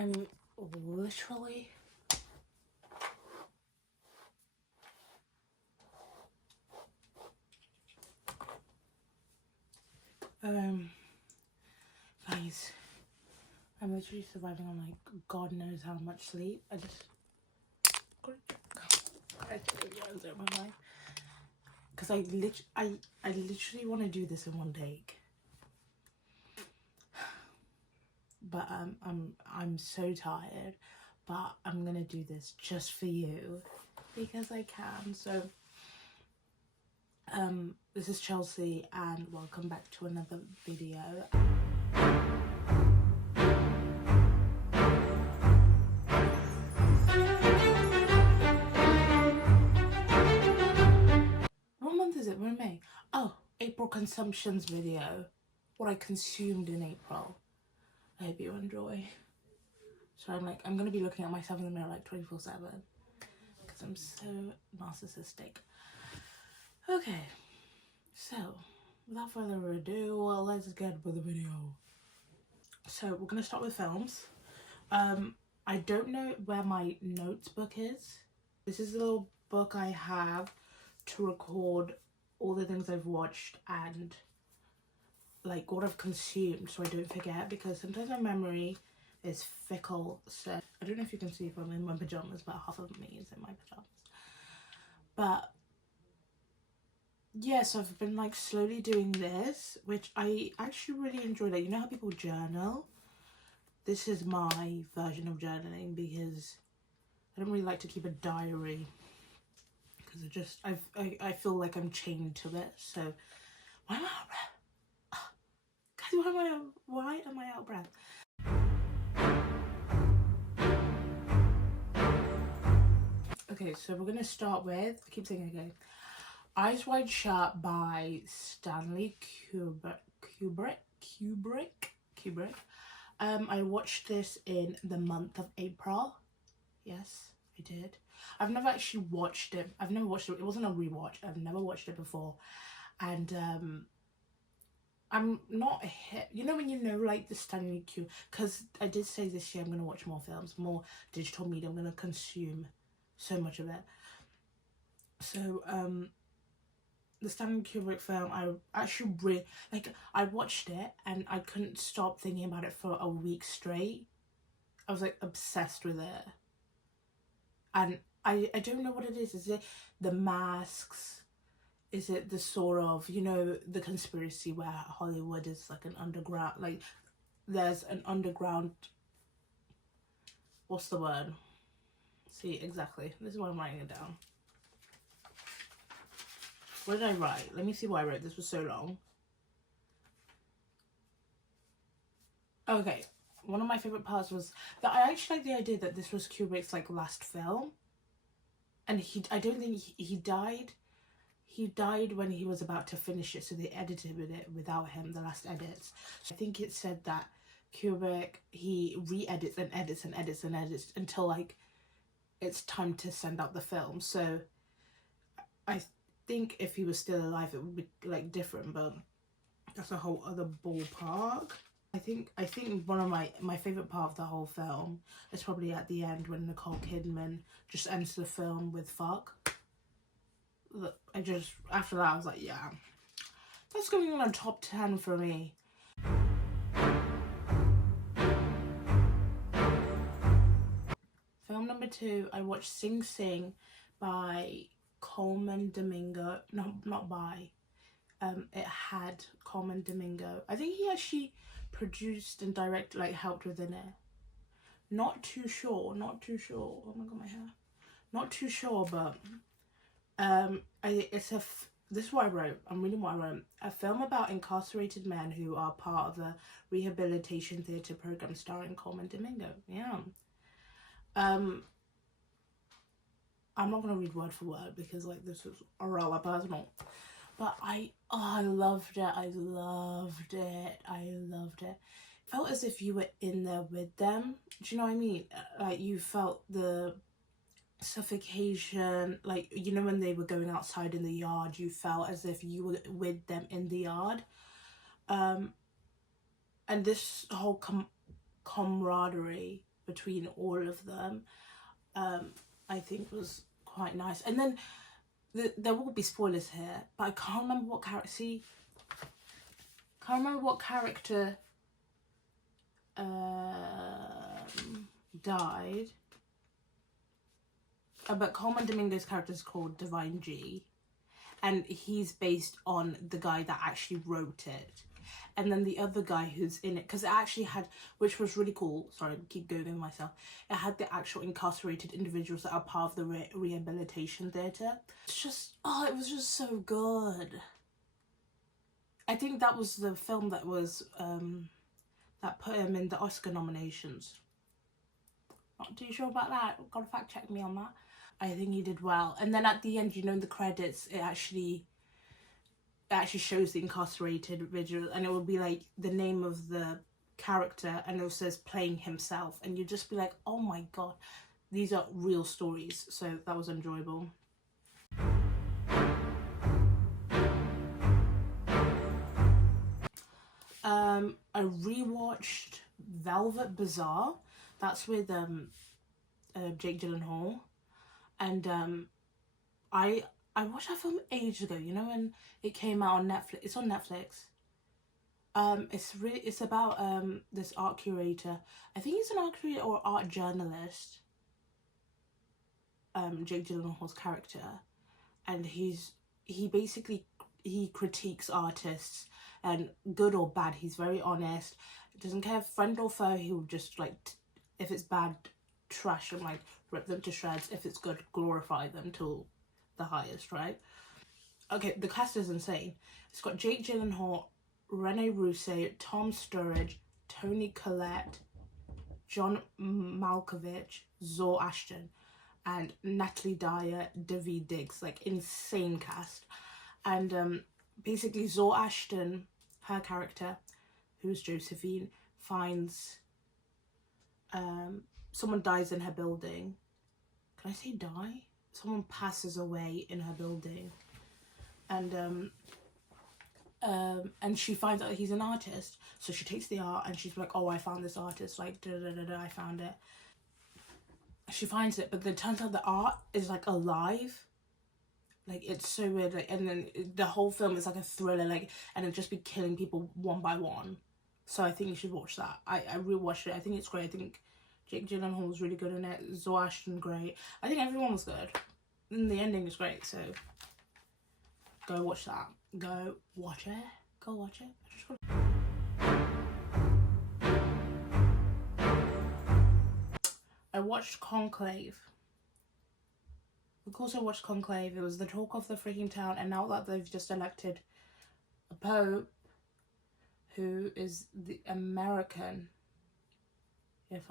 I'm literally guys, I'm literally surviving on like God knows how much sleep. I my life because I literally want to do this in one take, but I'm so tired, but I'm gonna do this just for you because I can. So this is Chelsea and welcome back to another video. What month is it? We're in May. Oh, April consumptions video. What I consumed in April. I hope you enjoy. So I'm gonna be looking at myself in the mirror like 24/7 because I'm so narcissistic. Okay, so without further ado, well, let's get with the video. So we're gonna start with films. I don't know where my notes book is. This is the little book I have to record all the things I've watched and like what I've consumed so I don't forget, because sometimes my memory is fickle. So I don't know if you can see if I'm in my pajamas, but half of me is in my pajamas. But yeah, so I've been like slowly doing this, which I actually really enjoy. Like, you know how people journal? This is my version of journaling because I don't really like to keep a diary because I feel like I'm chained to it. So why am I out of breath? Guys, why am I out of breath? Okay, so we're gonna start with, I keep saying it again, Eyes Wide Shut by Stanley Kubrick. I watched this in the month of April. Yes, I did. I've never actually watched it. It wasn't a rewatch. I've never watched it before. And I'm not hit. You know when you know like the Stanley Kubrick, because I did say this year I'm going to watch more films, more digital media. I'm going to consume so much of it. So the Stanley Kubrick film, I actually I watched it and I couldn't stop thinking about it for a week straight. I was like obsessed with it. And I don't know what it is. Is it the masks? Is it the sort of, you know, the conspiracy where Hollywood is like an underground, like there's an underground, what's the word? See, exactly. This is why I'm writing it down. What did I write? Let me see what I wrote. This was so long. Okay. One of my favourite parts was that I actually like the idea that this was Kubrick's like last film. And I don't think he died. He died when he was about to finish it, so they edited it without him, the last edits. So I think it said that Kubrick, he re-edits and edits and edits and edits until like it's time to send out the film. So I think if he was still alive it would be like different, but that's a whole other ballpark. I think one of my favourite part of the whole film is probably at the end when Nicole Kidman just ends the film with fuck. After that I was like, yeah, that's going on a top 10 for me. Film number 2, I watched Sing Sing by Coleman Domingo. No, not by. It had Coleman Domingo. I think he actually produced and directed, like helped within it. Not too sure. Oh my god, my hair. Not too sure, but this is what I wrote. I'm reading what I wrote. A film about incarcerated men who are part of the rehabilitation theatre program starring Coleman Domingo. Yeah. I'm not gonna read word for word because like this is rather personal. But I loved it. I loved it. It felt as if you were in there with them. Do you know what I mean? Like you felt the suffocation, like, you know, when they were going outside in the yard, you felt as if you were with them in the yard. And this whole camaraderie between all of them, I think was quite nice. And then there will be spoilers here, but I can't remember what character. See, can't remember what character died. But Coleman Domingo's character is called Divine G, and he's based on the guy that actually wrote it. And then the other guy who's in it, because it actually had, which was really cool, sorry, I keep googling myself, it had the actual incarcerated individuals that are part of the rehabilitation theatre. It's just, oh, it was just so good. I think that was the film that was, that put him in the Oscar nominations. Not too sure about that, gotta fact check me on that. I think he did well. And then at the end, you know, in the credits, it actually shows the incarcerated individual, and it will be like the name of the character, and it says playing himself, and you just be like, oh my god, these are real stories. So that was enjoyable. I rewatched Velvet Bazaar. That's with Jake Gyllenhaal, and I watched that film ages ago. You know, when it came out on Netflix. It's on Netflix. It's about this art curator. I think he's an art curator or art journalist. Jake Gyllenhaal's character, and he basically critiques artists, and good or bad, he's very honest. Doesn't care friend or foe. He'll just like, if it's bad, trash them, like rip them to shreds. If it's good, glorify them to the highest, right? Okay, the cast is insane. It's got Jake Gyllenhaal, Rene Russo, Tom Sturridge, Toni Collette, John Malkovich, Zor Ashton, and Natalie Dyer, Daveed Diggs. Like, insane cast. And basically Zor Ashton, her character, who's Josephine, finds someone dies in her building. Can I say die? Someone passes away in her building, and she finds out he's an artist. So she takes the art and she's like, oh, I found this artist, like I found it. She finds it, but then it turns out the art is like alive. Like, it's so weird. Like, and then the whole film is like a thriller, like, and it'll just be killing people one by one. So I think you should watch that. I rewatched it. I think it's great. I think Jake Gyllenhaal was really good in it. Zor Ashton, great. I think everyone was good. And the ending is great, so go watch that. Go watch it. Go watch it. I watched Conclave. Of course I watched Conclave. It was the talk of the freaking town, and now that they've just elected a pope who is the American, it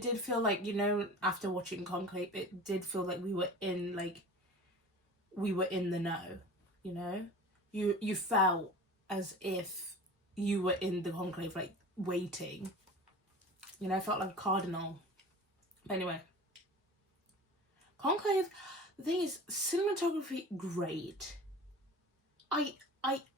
did feel like, you know, after watching Conclave, it did feel like we were in the know, you know? You felt as if you were in the conclave, like, waiting. You know, I felt like a cardinal. Anyway. Conclave, the thing is, cinematography, great. I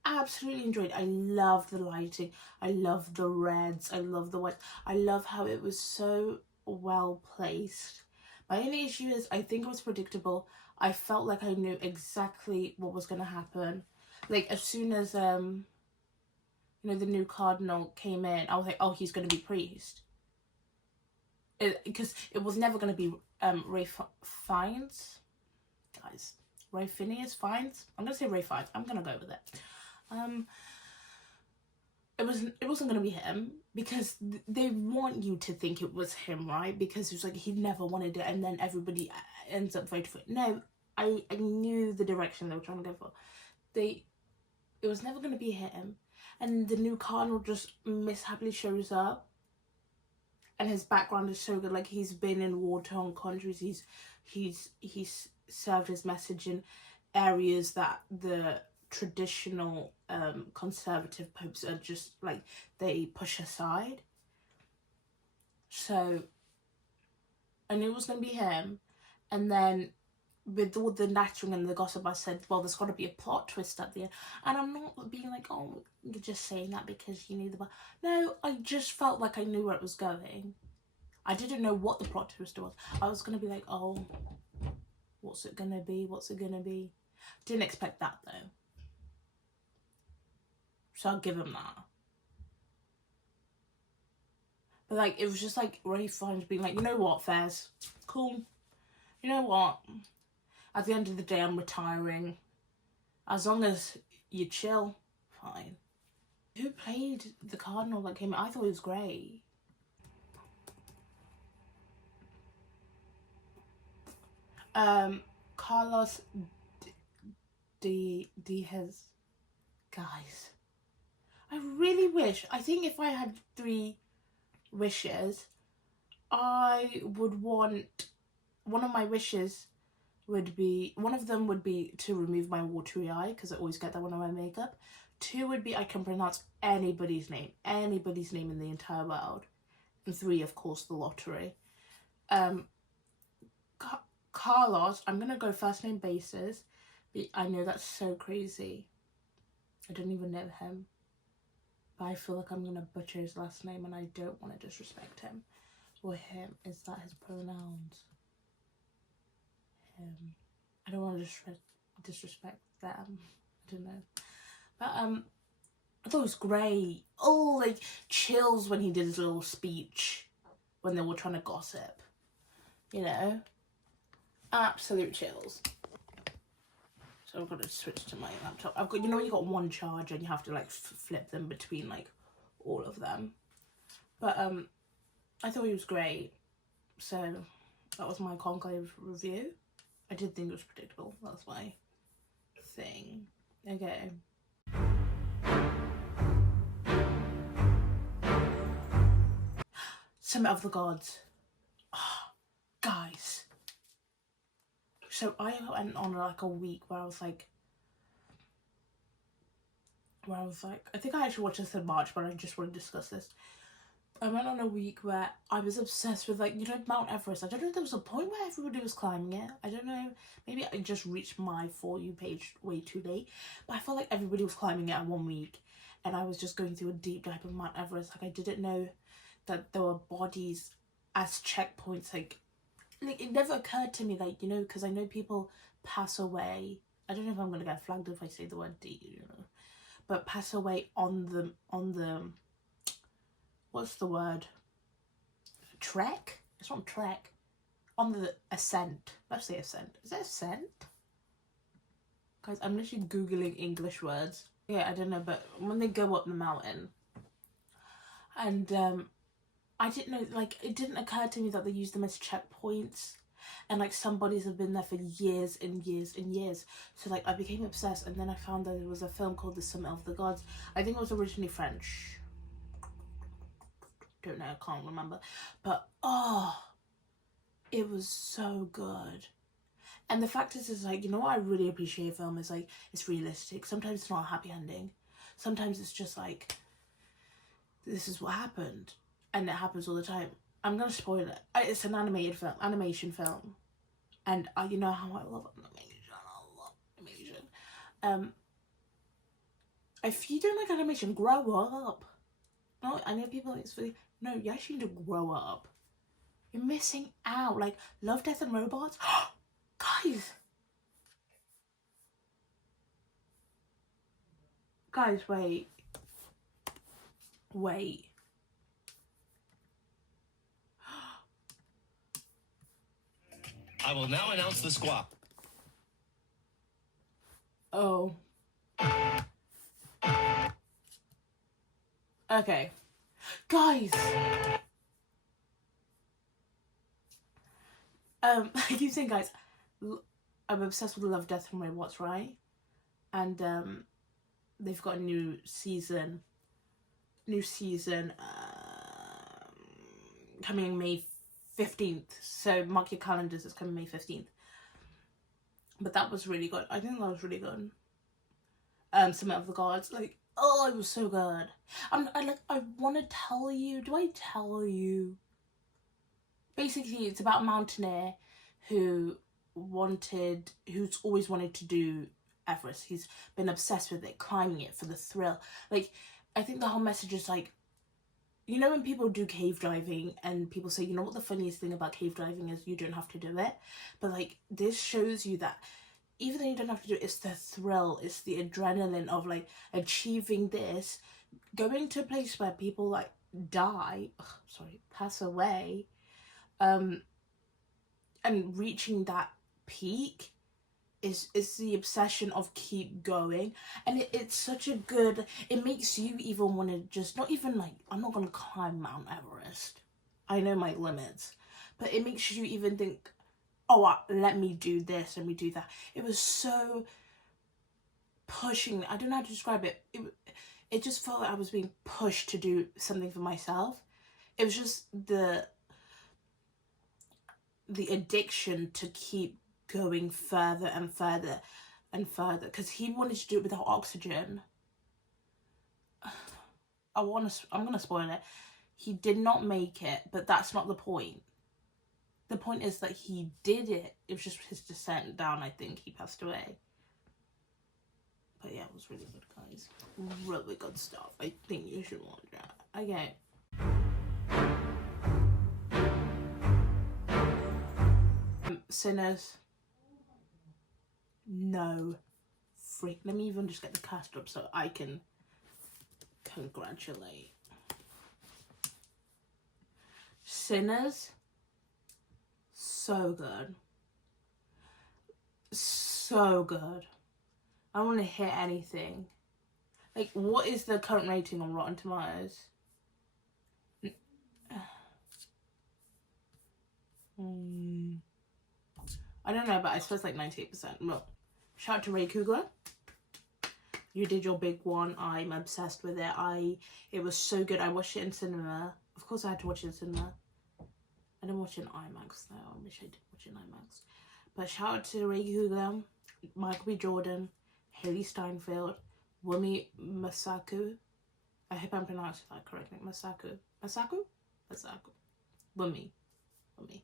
absolutely enjoyed it. I loved the lighting. I loved the reds. I loved the whites. I love how it was so well placed. My only issue is, I think it was predictable. I felt like I knew exactly what was going to happen. Like, as soon as, you know, the new cardinal came in, I was like, oh, he's going to be priest. Because it was never going to be Ralph Fiennes. Guys, Ralph Phineas Fiennes? I'm going to say Ralph Fiennes. I'm going to go with it. It wasn't going to be him, because they want you to think it was him, right? Because it was like, he never wanted it, and then everybody ends up voting for it. No, I knew the direction they were trying to go for. It was never going to be him. And the new cardinal just mishaply shows up. And his background is so good. Like, he's been in war-torn countries. He's served his message in areas that the traditional conservative popes are just, like, they push aside. So I knew it was going to be him. And then with all the nattering and the gossip, I said, well, there's got to be a plot twist at the end. And I'm not being like, oh, you're just saying that because you knew the... No, I just felt like I knew where it was going. I didn't know what the plot twist was. I was gonna be like, oh, what's it gonna be? What's it gonna be? Didn't expect that though. So I'll give him that. But like, it was just like really fun being like, you know what, Fez? Cool. You know what? At the end of the day, I'm retiring. As long as you chill, fine. Who played the cardinal that came out? I thought he was great. Carlos Diaz. Guys, I really wish. I think if I had 3 wishes, I would want. One of my wishes would be. One of them would be to remove my watery eye, because I always get that when I wear makeup. 2 would be I can pronounce anybody's name in the entire world. And 3, of course, the lottery. Carlos, I'm gonna go first name basis. I know that's so crazy. I don't even know him. But I feel like I'm gonna butcher his last name and I don't want to disrespect him. Or him. Is that his pronouns? Him. I don't want to disrespect them. I don't know. But I thought it was great. Oh, like chills when he did his little speech when they were trying to gossip. You know? Absolute chills. So I've got to switch to my laptop. I've got, you know, you got one charger and you have to like flip them between like all of them. But I thought he was great. So that was my Conclave review. I did think it was predictable. That's my thing. Okay. Summit of the Gods. Oh, guys. So I went on like a week where I was like, I think I actually watched this in March, but I just want to discuss this. I went on a week where I was obsessed with, like, you know, Mount Everest. I don't know if there was a point where everybody was climbing it. I don't know. Maybe I just reached my For You page way too late. But I felt like everybody was climbing it in 1 week. And I was just going through a deep dive of Mount Everest. Like, I didn't know that there were bodies as checkpoints. Like it never occurred to me, like, you know, because I know people pass away. I don't know if I'm going to get flagged if I say the word D, you know. But pass away on the what's the word? Trek? It's not trek. On the ascent. Let's say ascent. Is that ascent? Guys, I'm literally Googling English words. Yeah, I don't know, but when they go up the mountain. And I didn't know, like, it didn't occur to me that they use them as checkpoints. And, like, some bodies have been there for years and years and years. So, like, I became obsessed. And then I found that there was a film called The Summit of the Gods. I think it was originally French. Don't know, I can't remember. But, oh, it was so good. And the fact is like, you know what I really appreciate film is, like, it's realistic. Sometimes it's not a happy ending. Sometimes it's just like, this is what happened. And it happens all the time. I'm going to spoil it. It's an animation film. And you know how I love animation. If you don't like animation, grow up. No, I know people think it's really... No, you actually need to grow up. You're missing out. Like, Love, Death and Robots. Guys. Guys, wait. I will now announce the squad. Oh. Okay. Guys. I keep saying, guys, I'm obsessed with Love, Death and Robots, right? And they've got a new season coming May 15th. So mark your calendars, it's coming May 15th. But that was really good. I think that was really good. Summit of the Gods, like, oh, it was so good. I want to tell you. Do I tell you? Basically, it's about a mountaineer who's always wanted to do Everest. He's been obsessed with it, climbing it for the thrill. Like, I think the whole message is like, you know when people do cave diving and people say, you know what the funniest thing about cave diving is, you don't have to do it. But like, this shows you that even though you don't have to do it, it's the thrill, it's the adrenaline of like achieving this, going to a place where people like pass away, and reaching that peak is the obsession of keep going. And it's such a good, it makes you even want to just, not even like, I'm not gonna climb Mount Everest, I know my limits, but it makes you even think, oh, let me do this, let me do that. It was so pushing, I don't know how to describe it. It just felt like I was being pushed to do something for myself. It was just the addiction to keep going further and further and further, because he wanted to do it without oxygen. I'm gonna spoil it. He did not make it, but that's not the point. The point is that he did it. It was just his descent down, I think he passed away. But yeah, it was really good, guys. Really good stuff. I think you should watch that. Okay. Sinners. No. Freak. Let me even just get the cast up so I can congratulate. Sinners. So good. So good. I don't want to hear anything. Like, what is the current rating on Rotten Tomatoes? I don't know, but I suppose like 98%. Well, shout out to Ray Coogler. You did your big one. I'm obsessed with it. It was so good. I watched it in cinema. Of course I had to watch it in cinema. I didn't watch it in IMAX though. I wish I did watch it in IMAX. But shout out to Ray Coogler, Michael B. Jordan, Haley Steinfeld, Wumi Masaku. I hope I'm pronouncing that correctly. Masaku. Wumi. Okay.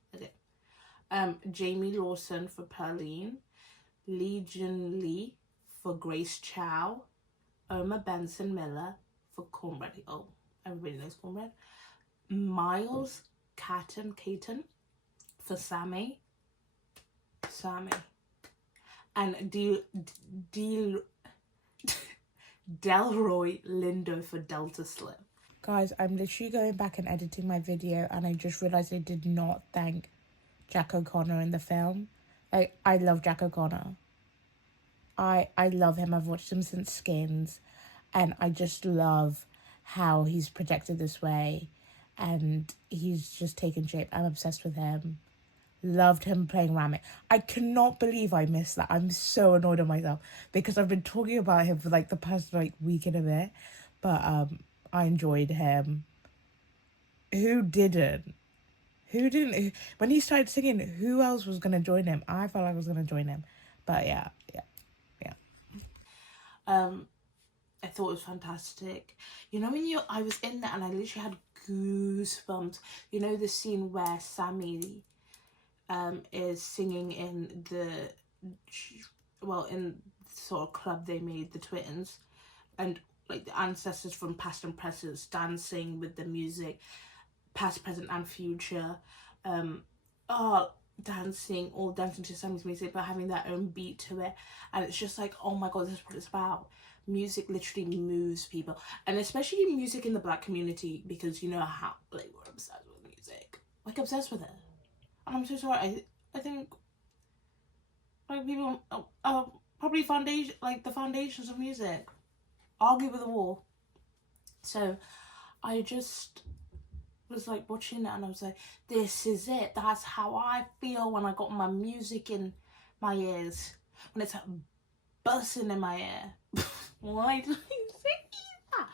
Jamie Lawson for Pearline, Lee Jin Lee for Grace Chow, Oma Benson Miller for Cornbread. Oh, everybody knows Cornbread. Miles Caton for Sammy, and Delroy Lindo for Delta Slim. Guys, I'm literally going back and editing my video, and I just realised I did not thank Jack O'Connor in the film. I love Jack O'Connor. I love him. I've watched him since Skins, and I just love how he's projected this way, and he's just taken shape. I'm obsessed with him. Loved him playing Ramit. I cannot believe I missed that. I'm so annoyed at myself because I've been talking about him for like the past like week and a bit, but I enjoyed him. Who didn't? When he started singing, who else was gonna join him? I felt like I was gonna join him, but yeah. I thought it was fantastic. You know when I was in there and I literally had goosebumps. You know the scene where Sammy is singing in the sort of club they made, the Twins, and like the ancestors from past and present dancing with the music, past, present and future, dancing to Sammy's music but having their own beat to it. And it's just like, oh my god, this is what it's about. Music literally moves people, and especially music in the Black community, because you know how like we're obsessed with music, like obsessed with it. And I'm so sorry, I think like people probably the foundations of music argue with the wall. So I just was like watching it and I was like, this is it. That's how I feel when I got my music in my ears, when it's buzzing in my ear. Why do you say that?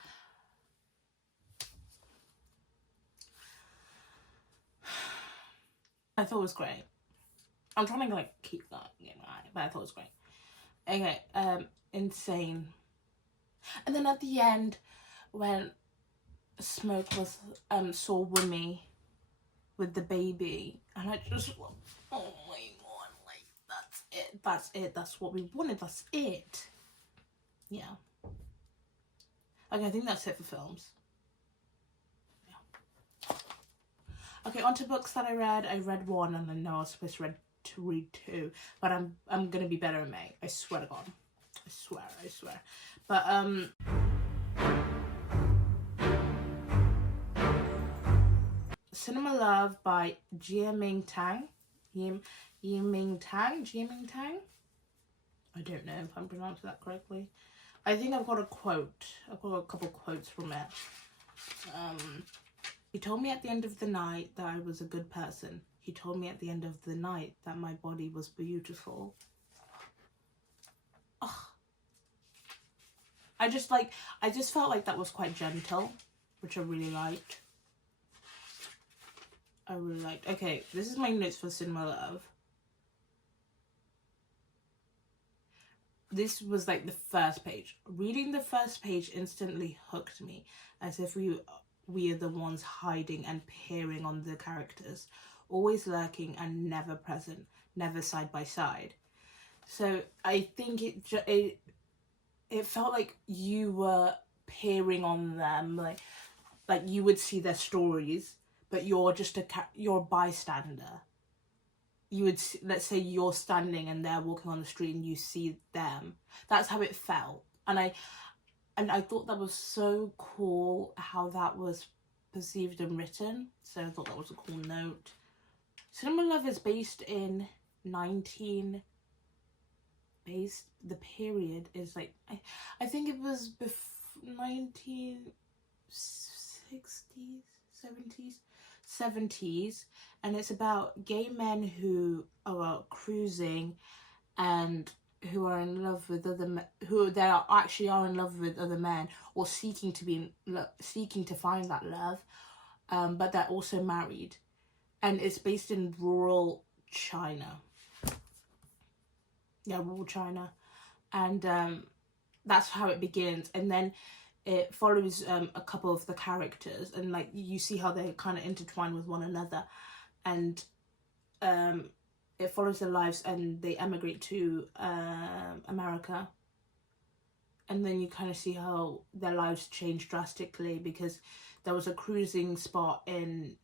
I thought it was great. I'm trying to like keep that right, but I thought it was great. Okay, insane. And then at the end, when Smoke was saw Wumi with the baby, and I just, oh my god, like that's it, that's what we wanted, that's it. Yeah. Okay, I think that's it for films. Yeah. Okay, on to books that I read. I read one and I know I was supposed to read two, but I'm gonna be better in May. I swear to God. I swear. But Cinema Love by Jiaming Tang. Yiming Tang? Jiaming Tang? I don't know if I'm pronouncing that correctly. I think I've got a quote. I've got a couple quotes from it. He told me at the end of the night that I was a good person. He told me at the end of the night that my body was beautiful. Oh. I just felt like that was quite gentle, which I really liked. Okay, this is my notes for Cinema Love. This was like the first page. Reading the first page instantly hooked me, as if we are the ones hiding and peering on the characters, always lurking and never present, never side by side. So I think it felt like you were peering on them, like you would see their stories, but you're just you're a bystander. You would, let's say you're standing and they're walking on the street and you see them. That's how it felt. And I thought that was so cool how that was perceived and written. So I thought that was a cool note. Cinema Love is based in the period is like, I think it was 1960s, 70s, and it's about gay men who are cruising and who are in love with other men, who they are actually are in love with other men, or seeking to find that love, but they're also married, and it's based in rural China. Yeah, rural China, and that's how it begins, and then it follows a couple of the characters, and like you see how they kind of intertwine with one another, and it follows their lives, and they emigrate to America, and then you kind of see how their lives change drastically because there was a cruising spot in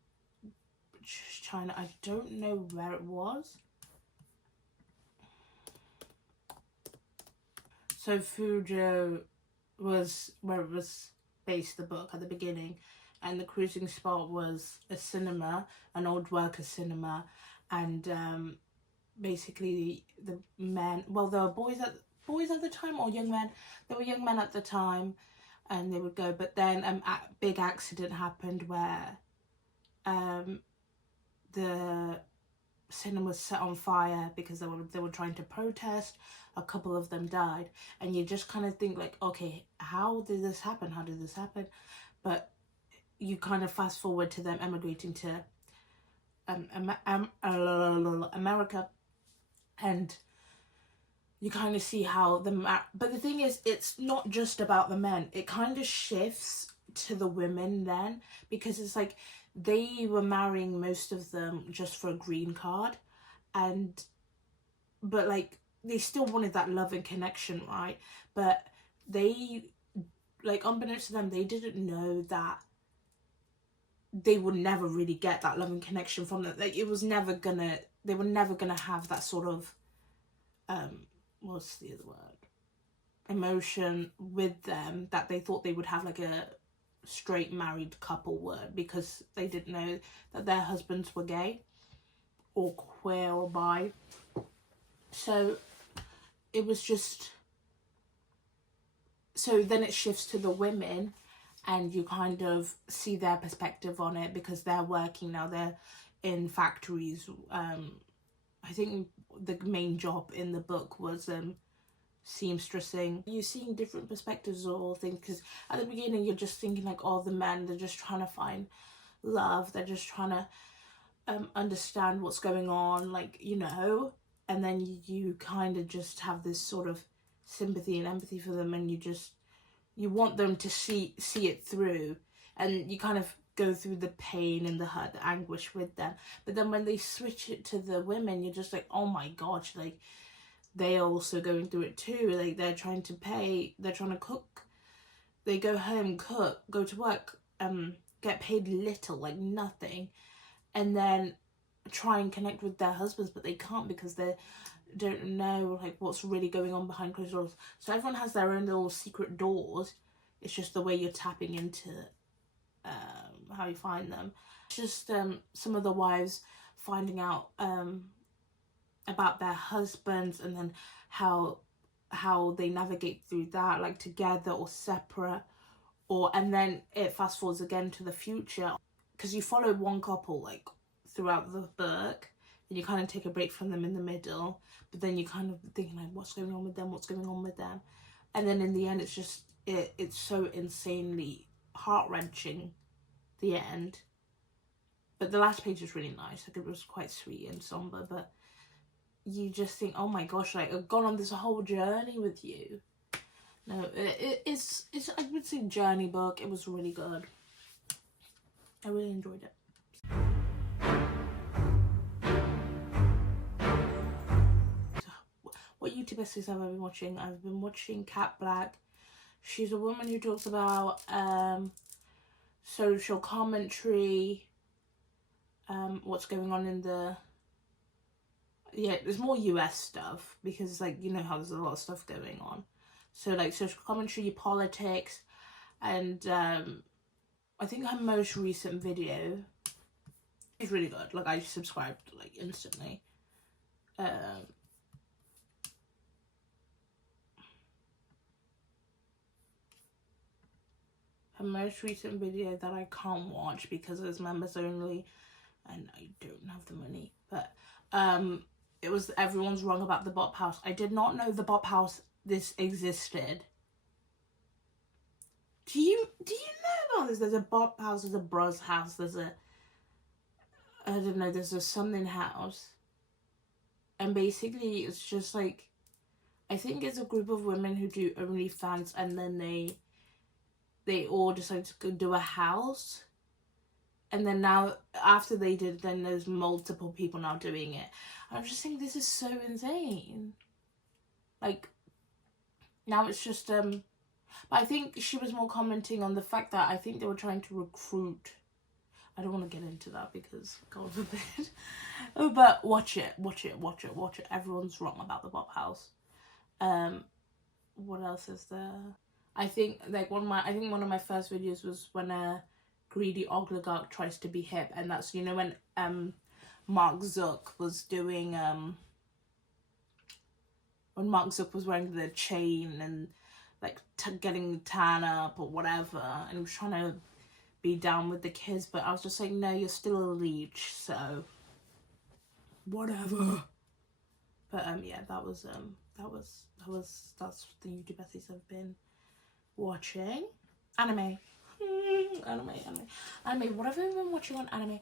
China. I don't know where it was. So Fuzhou was where it was based, the book, at the beginning, and the cruising spot was a cinema, an old worker cinema, and basically the men, well, there were boys at the time, or young men. There were young men at the time, and they would go, but then a big accident happened where the cinema was set on fire because they were trying to protest. A couple of them died, and you just kind of think like, okay, how did this happen? But you kind of fast forward to them emigrating to America, and you kind of see how but the thing is, it's not just about the men. It kind of shifts to the women then, because it's like they were marrying, most of them, just for a green card, but like they still wanted that love and connection, right? But they, like, unbeknownst to them, they didn't know that they would never really get that love and connection from them. Like, they were never gonna have that sort of what's the other word, emotion with them that they thought they would have, like a straight married couple would, because they didn't know that their husbands were gay or queer or bi. So it was just, so then it shifts to the women, and you kind of see their perspective on it, because they're working now, they're in factories. I think the main job in the book was seamstressing. You're seeing different perspectives of all things, because at the beginning you're just thinking like, oh, the men, they're just trying to find love, they're just trying to understand what's going on, like, you know, and then you kind of just have this sort of sympathy and empathy for them, and you want them to see it through, and you kind of go through the pain and the hurt, the anguish with them. But then when they switch it to the women, you're just like, oh my gosh, like, they're also going through it too. Like, they're trying to cook, they go home, cook, go to work, get paid little, like nothing, and then try and connect with their husbands, but they can't because they don't know like what's really going on behind closed doors. So everyone has their own little secret doors. It's just the way you're tapping into how you find them. Just some of the wives finding out about their husbands, and then how they navigate through that, like together or separate, or and then it fast forwards again to the future, because you follow one couple like throughout the book, and you kind of take a break from them in the middle, but then you kind of thinking like, what's going on with them, and then in the end it's just it's so insanely heart-wrenching, the end. But the last page was really nice, like it was quite sweet and somber, but you just think, oh my gosh, like I've gone on this whole journey with you. No, it's I would say journey book. It was really good. I really enjoyed it. What YouTube essays have I been watching? I've been watching Cat Black. She's a woman who talks about social commentary, what's going on in the, yeah, there's more US stuff, because like, you know how there's a lot of stuff going on. So like social commentary, politics, and I think her most recent video is really good. Like I subscribed like instantly. Her most recent video that I can't watch because it's members only and I don't have the money, but it was Everyone's Wrong About the Bop House. I did not know the Bop House this existed. Do you know about this? There's a Bop House, there's a Bros House, there's a, I don't know, there's a something house. And basically it's just like, I think it's a group of women who do OnlyFans, and then they all decide to go do a house. And then now, after they did, then there's multiple people now doing it. I'm just thinking, this is so insane. Like, now it's just, but I think she was more commenting on the fact that I think they were trying to recruit. I don't want to get into that because, God forbid. Oh, but watch it. Everyone's Wrong About the Bop House. What else is there? I think like one of my first videos was when a greedy oligarch tries to be hip, and that's, you know, when Mark Zuck was doing when Mark Zuck was wearing the chain and like getting tan up or whatever, and he was trying to be down with the kids, but I was just like, no, you're still a leech, so whatever. But yeah, that's the YouTube essays I've been watching. Anime. Anime. What have I been watching on anime?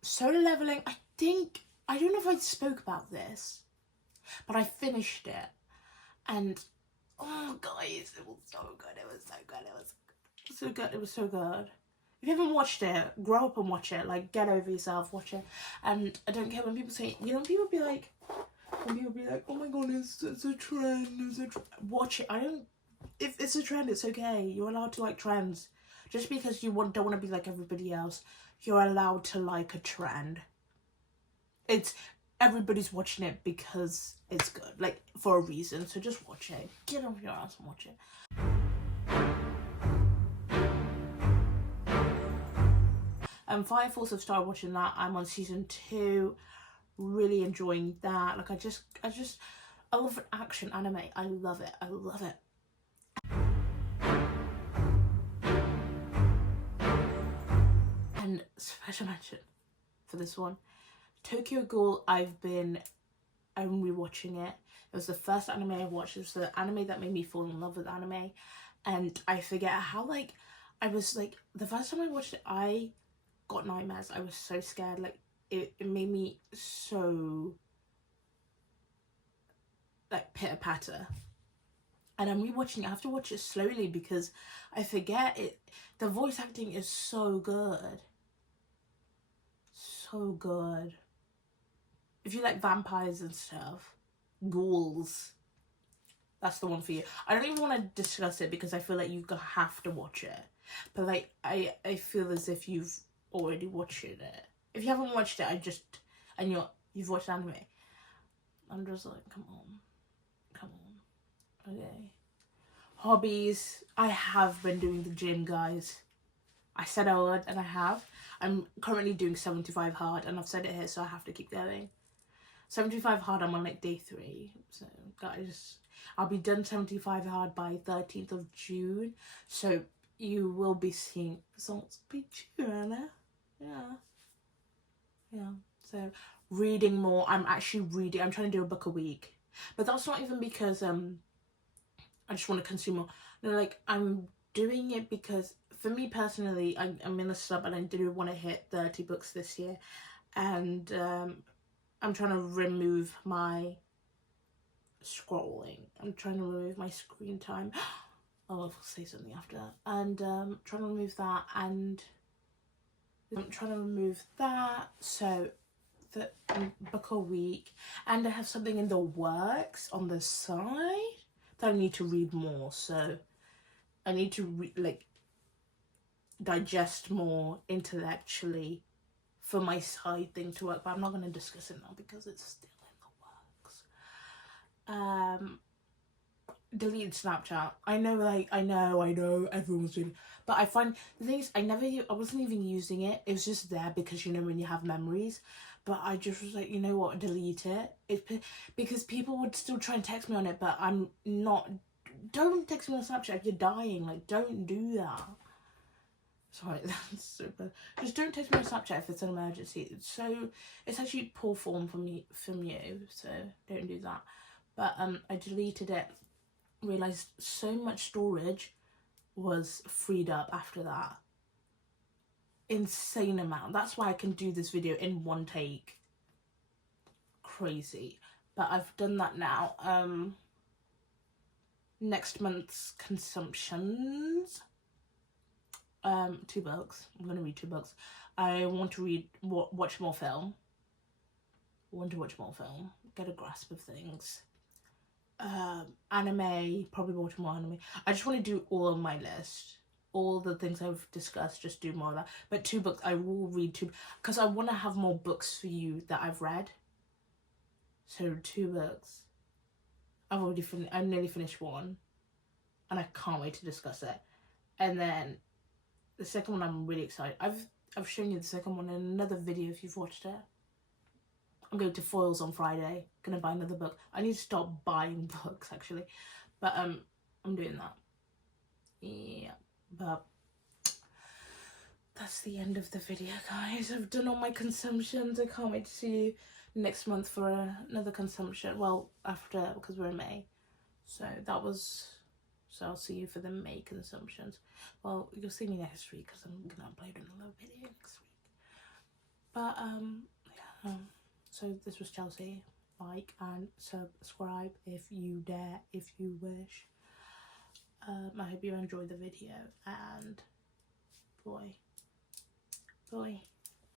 Solo Leveling. I don't know if I spoke about this, but I finished it, and oh guys, it was so good. It was so good. If you haven't watched it, grow up and watch it. Like, get over yourself, watch it. And I don't care when people say, you know, people be like, oh my god, it's a trend, watch it. If it's a trend, it's okay. You're allowed to like trends. Just because you don't want to be like everybody else, you're allowed to like a trend. Everybody's watching it because it's good, like for a reason. So just watch it. Get off your ass and watch it. Fire Force, I've started watching that. I'm on season 2. Really enjoying that. Like I love an action anime. I love it. And special mention for this one, Tokyo Ghoul. I'm rewatching it. It was the first anime I watched. It was the anime that made me fall in love with anime, and I forget how like I was like the first time I watched it, I got nightmares. I was so scared. Like it made me so like pitter patter. And I'm rewatching it. I have to watch it slowly because I forget it. The voice acting is so good. So good. If you like vampires and stuff, ghouls, that's the one for you. I don't even want to discuss it because I feel like you have to watch it. But like, I feel as if you've already watched it. If you haven't watched it, and you've watched anime, I'm just like, come on. Okay. Hobbies. I have been doing the gym, guys. I said I would, and I have. I'm currently doing 75 hard, and I've said it here, so I have to keep going. 75 hard, I'm on like day 3. So, guys, I'll be done 75 hard by 13th of June. So, you will be seeing results by June. Yeah. So, reading more. I'm actually reading. I'm trying to do a book a week. But that's not even because I just want to consume more. No, like, I'm doing it because, for me personally, I'm in a sub and I do want to hit 30 books this year. And I'm trying to remove my scrolling. I'm trying to remove my screen time. I'll say something after that. And trying to remove that, and I'm trying to remove that. So the book a week, and I have something in the works on the side that I need to read more. So I need to digest more intellectually for my side thing to work, but I'm not going to discuss it now because it's still in the works. Delete Snapchat. I know everyone's doing it, but I find the thing is, I wasn't even using it. It was just there because, you know, when you have memories. But I just was like, you know what, delete it. Because people would still try and text me on it, but I'm not. Don't text me on Snapchat if you're dying. Like, don't do that. Sorry, that's super. Just don't text me on Snapchat if it's an emergency. So it's actually poor form from you. So don't do that. But I deleted it. Realized so much storage was freed up after that. Insane amount. That's why I can do this video in one take. Crazy. But I've done that now. Next month's consumptions. 2 books. I'm gonna read 2 books. I want to watch more film. Get a grasp of things. Anime, probably watch more anime. I just want to do all of my list. All the things I've discussed, just do more of that. But 2 books, I will read 2, because I want to have more books for you that I've read. So 2 books. I've nearly finished 1. And I can't wait to discuss it. And then the second one, I'm really excited. I've shown you the second one in another video if you've watched it. I'm going to Foyles on Friday. Gonna buy another book. I need to stop buying books actually, but I'm doing that. Yeah, but that's the end of the video, guys. I've done all my consumptions. I can't wait to see you next month for another consumption. Well, after, because we're in May. So I'll see you for the May consumptions. Well, you'll see me next week because I'm gonna upload another video next week. But yeah. So this was Chelsea. Like and subscribe if you dare, if you wish. I hope you enjoyed the video, and boy.